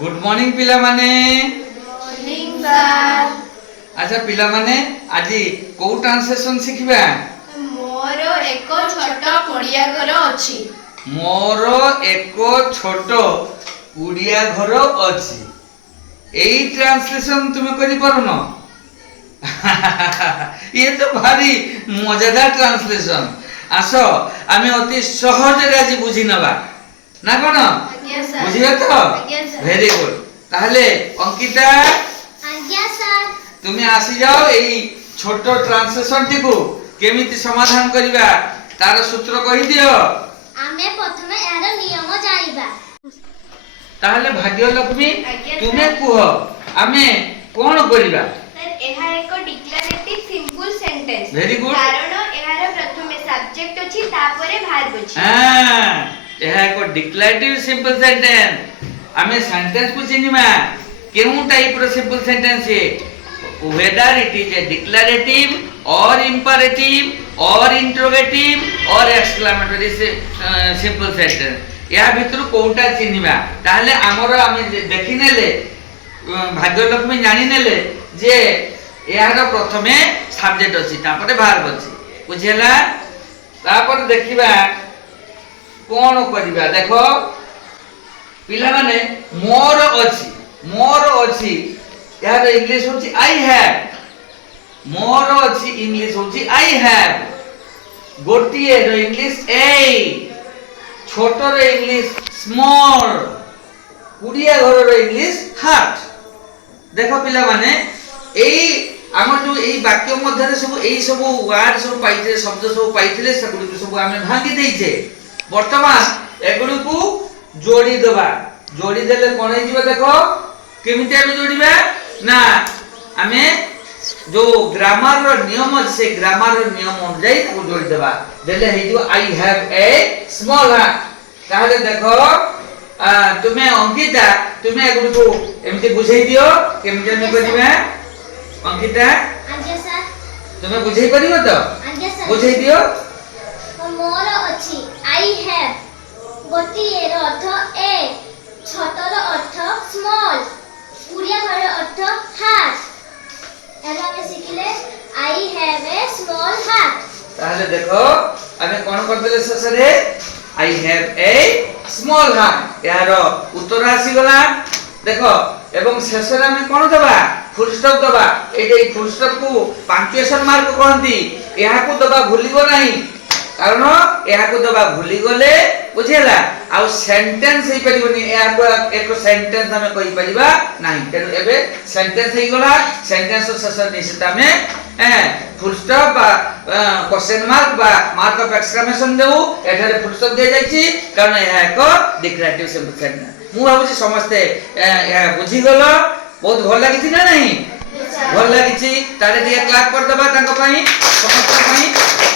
Good morning पिला माने। Morning sir. अच्छा पिला माने आज को ट्रांसलेशन शिखिबा। मोर एक छोट कुड़िया घर अछि। मोर एक छोट कुड़िया घर अछि। एई ट्रांसलेशन तुमे करि पारुनो। ये तो भारी मजेदार ट्रांसलेशन। आसो आमे अति सहज रे आज बुझी नबा ना कोन बुझिबे तो वेरी गुड। ताहले अंकिता आज्ञा सर। तुमे आसी जाओ एई छोट ट्रांसलेशन टी को केमिति समाधान करिबा तार सूत्र कहि दियो। आमे प्रथमे एହାର नियम जानिबा। ताहले भाग्य लक्ष्मी आज्ञा तुमे सर। कुह आमे कोन करिबा। सर एहा एक declarative simple sentence. Very good. कारण एहार प्रथमे सब्जेक्ट अछि तापरे वर्ब अछि। हां एहा एक डिक्लेरेटिव सिंपल सेंटेंस। आमे सेंटेंस को चिनिमा केउ टाइप रो सिंपल सेंटेंस है whether it is a declarative or imperative or interrogative or exclamatory simple sentence या भितर कोउटा चिनिबा ताहले हमर आमे देखि नेले भाग्य लक्ष्मी जानि नेले जे यार प्रथमे सब्जेक्ट अछि तापरे वर्ब अछि बुझिला। तापर देखिबा कोन करिबा देखो पिला माने मोर अछि यार इंग्लिश होची आई हैव। मोर अछि इंग्लिश होची आई हैव। गोटिए रो इंग्लिश ए। छोट रो इंग्लिश स्मॉल। कुड़िया घर रो इंग्लिश हार्ट। देखो पिला माने एई हमर जो एई वाक्य मध्ये सब एई सब वर्ड सब पाइथे शब्द सब पाइथिले सगुडी सब आमे भांगी देइछे। वर्तमान एगुडी को जोड़ी देले कोन हे जिवो देखो केमिति आमे जोड़ीबा ना आमे जो ग्रामर रो नियम अछि से ग्रामर रो नियम अनुसार ताको जोड़ी देबा देले हे जो आई हैव ए स्मॉल हार्ट। ताहले देखो तुमे अंकिता तुमे एगुडी को एमिति बुझाई दियो केमिति आमे करिबा। अंकिता आज्ञा सर। तुमे बुझाई परिबो तो आज्ञा सर। बुझाई दियो। मोर अछि आई हैव गोटिए रो अर्थ ए छोट रो अर्थ स्मॉल कुड़िया घर अर्थ हार्ट एला में सिखिले I have a small heart. ताहले देखो आमे कोन करदेले ससरे I have a small heart यार उत्तर आसी गला देखो एवं शेषरे आमे कोन दबा फुल स्टॉप दबा एई फुल स्टॉप को पंक्चुएशन मार्क कहंती एहा को दबा भूलिबो नाही कारण एहा को दबा भूली गले बुझेला आ सेंटेंस हे परिबनी एहा को एक सेंटेंस हमें कहि परिबा नाही तेनु एबे सेंटेंस हे गला सेंटेंस शेष निश्चित में फुल स्टॉप बा क्वेश्चन मार्क बा मार्क ऑफ एक्सक्लेमेशन देउ एठारे फुल स्टॉप दे जाईची कारण एहा एक डिक्लेरेटिव सिंपल सेंटेंस। मु भाबुची समस्ते एहा बुझी गलो बहुत भल लागिछि ना नहीं भल लागिछि तारे दिए क्लास कर दबा तांको पई समस्त पई।